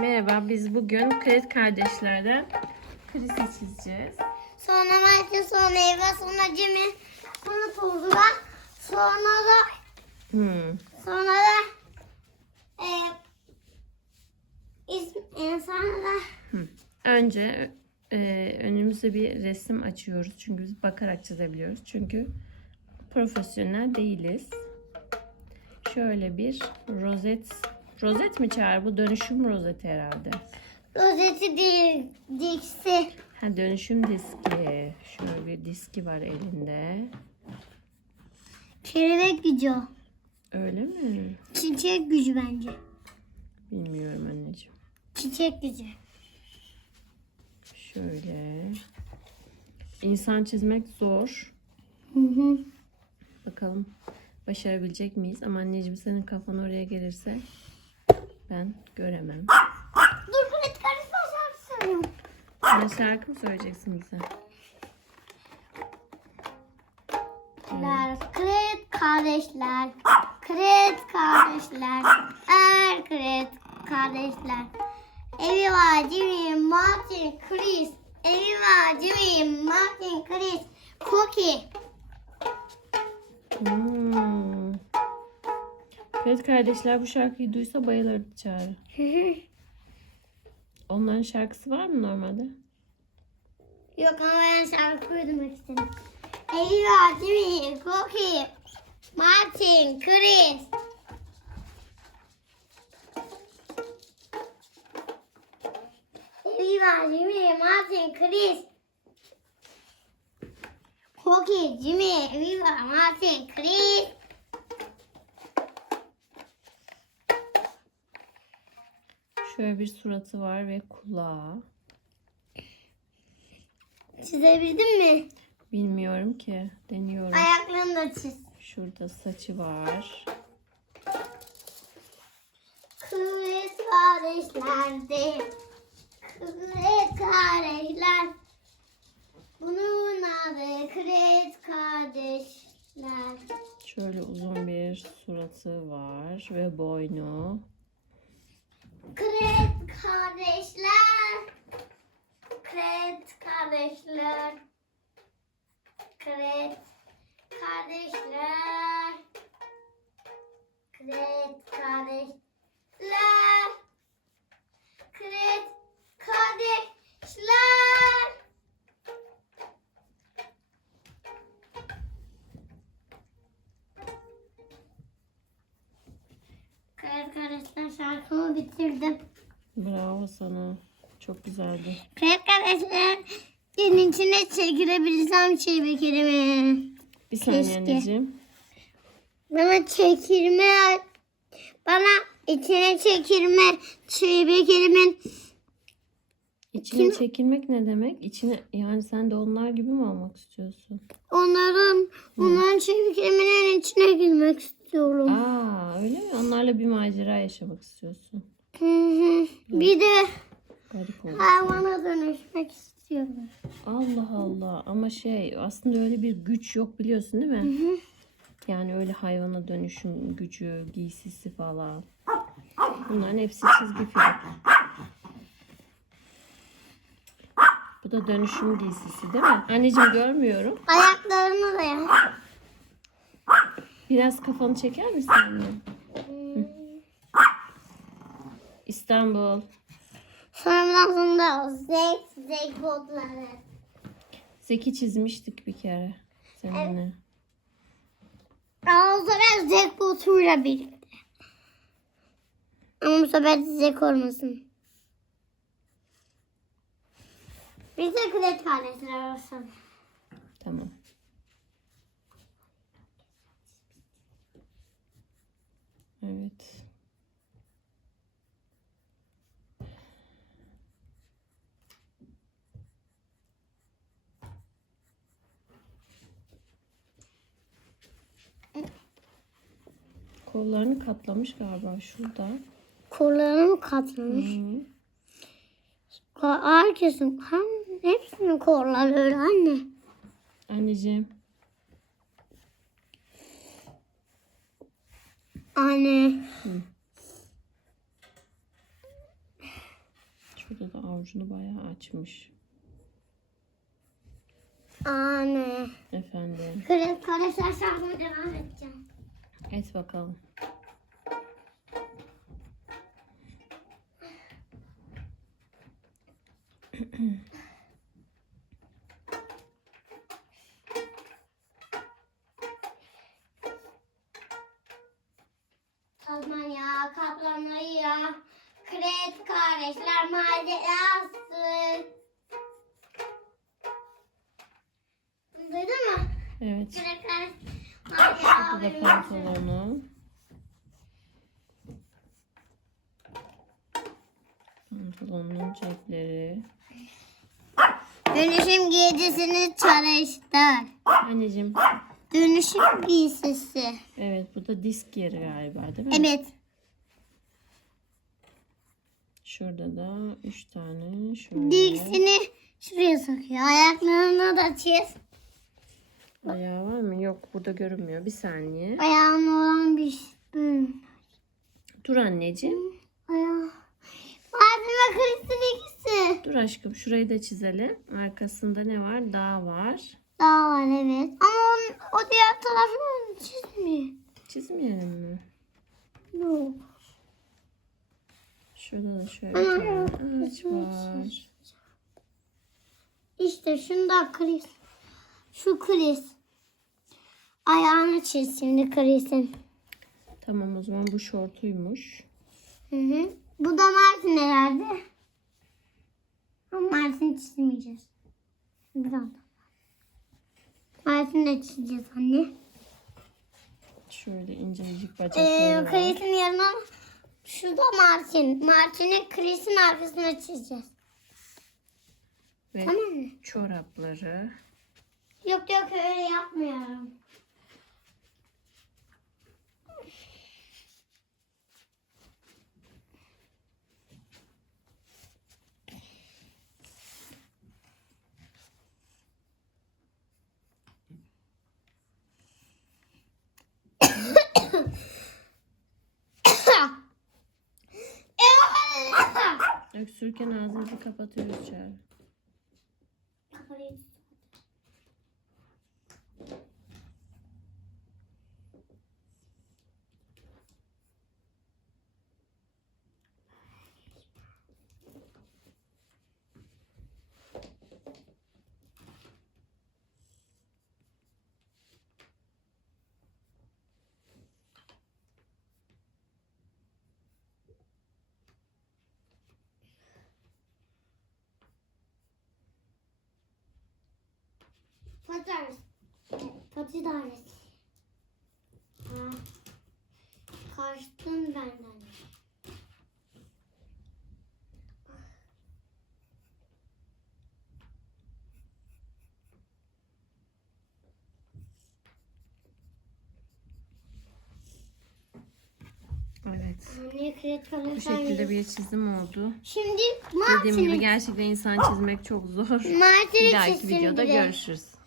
Merhaba, biz bugün Kredi Kardeşler'den Chris'i çizeceğiz. Sonra Mert'e sonra Eva sonra Cem'i sonra Tolga sonra da Hmm. sonra da e, ism, e, sonra da Önce e, önümüze bir resim açıyoruz. Çünkü biz bakarak çizebiliyoruz. Çünkü profesyonel değiliz. Şöyle bir rozet, rozet mi çağır? Bu dönüşüm rozeti herhalde. rozeti değil diksi. Ha dönüşüm diski. Şöyle bir diski var elinde. Kelebek gücü o. Öyle mi? Çiçek gücü bence. Bilmiyorum anneciğim. Çiçek gücü. Şöyle. İnsan çizmek zor. Hı hı. Bakalım başarabilecek miyiz? Ama anneciğim senin kafan oraya gelirse ben göremem. Dur şarkı söylüyorum. Ne şarkı mı söyleyeceksin bize? Kredi kardeşler. Kredi kardeşler. Er kredi kardeşler. Evi var Jimmy, Martin, Chris. Evi var Jimmy, Martin, Chris. Cookie. Hmm. Kredi kardeşler bu şarkıyı duysa bayılırdı Çağrı. Onların şarkısı var mı normalde? Yok ama ben şarkı duymak istedim. Evi var Jimmy, Cookie. Martin, Chris. Evi var Jimmy, Martin, Chris. Cookie, Jimmy, Evi var Martin, Chris. Şöyle bir suratı var ve kulağı. Çizebildin mi? Bilmiyorum ki. Deniyorum. Ayaklarını da çiz. Şurada saçı var. Kız kardeşlerdi. Kız kardeşler. Bunun adı Kret kardeşler. Şöyle uzun bir suratı var ve boynu. Kret kardeşler. Kret kardeşler. Kret kardeşler. Kret kardeşler. Kret kardeşler şarkımı bitirdim. Bravo sana. Çok güzeldi. Kret kardeşler senin içine çekirebilirsem şey bekerimi. Bir saniye Keşke. anneciğim. Bana çekirme bana içine çekirme şey bekerimin İçine çekilmek ne demek? İçine yani sen de onlar gibi mi olmak istiyorsun? onların onların şey bekerimin içine girmek istiyorum. Aa öyle mi? Onlarla bir macera yaşamak istiyorsun. Hı hı. Bir de Garip oldu. hayvana dönüşmek istiyorum. Allah Allah ama şey aslında öyle bir güç yok biliyorsun değil mi? Yani öyle hayvana dönüşüm gücü, giysisi falan. Bunların hepsi çizgi film. Bu da dönüşüm giysisi değil mi? Anneciğim görmüyorum. Ayaklarını da yap. Biraz kafanı çeker misin anne? İstanbul. Sonradan sonra zek zek botları. Zeki çizmiştik bir kere seninle. Ama o sefer zek botuyla birlikte. Ama bu sefer zek olmasın. Bir de kret kardeşler olsun. Tamam. Evet. Kollarını katlamış galiba şurada. Kollarını mı katlamış? Hı. Herkesin hem hepsinin kolları öyle anne. Anneciğim. Anne. Hı. Şurada da avucunu bayağı açmış. Anne. Efendim. Kredi kardeşler şarkıma devam edeceğim. Et bakalım. Kaplanları Kredi kardeşler macerası. Duydun mu? Evet. Kredi kardeşler macerası. pantolonu. Pantolonun cepleri. Dönüşüm gecesini çalıştır. Anneciğim Dönüşüm giysisi. evet bu da disk yeri galiba değil mi? Evet. Şurada da üç tane şöyle. Diksini şuraya sokuyor. Ayaklarını da çiz. Ayağı var mı? Yok burada görünmüyor. Bir saniye. Ayağında olan bir bölüm. Dur anneciğim. Ayağı. Malzeme kırıksın ikisi. Dur aşkım şurayı da çizelim. Arkasında ne var? Dağ var. Daha var evet. Ama onun, o diğer tarafını çizmiyor. Çizmeyelim mi? Yok. Şurada da şöyle bir tane ağaç var. İşte şunda kriz. Şu kriz. Ayağını çiz şimdi krizin. Tamam o zaman bu şortuymuş. Hı hı. Bu da Martin herhalde. Ama Martin çizmeyeceğiz. Biraz. Martin de çizeceğiz anne. Şöyle incecik Ee, bacakları var. Chris'in yanına şu da Martin. Martin'i Chris'in arkasına çizeceğiz. Ve Tamam mı? çorapları. Yok yok öyle yapmıyorum. Öksürürken ağzınızı kapatıyoruz Çağrı. Tanesi. Ha. Kaçtın benden. Evet. Bu şekilde bir çizim oldu. Şimdi Dediğim gibi gerçekten insan çizmek çok zor. Bir dahaki videoda görüşürüz.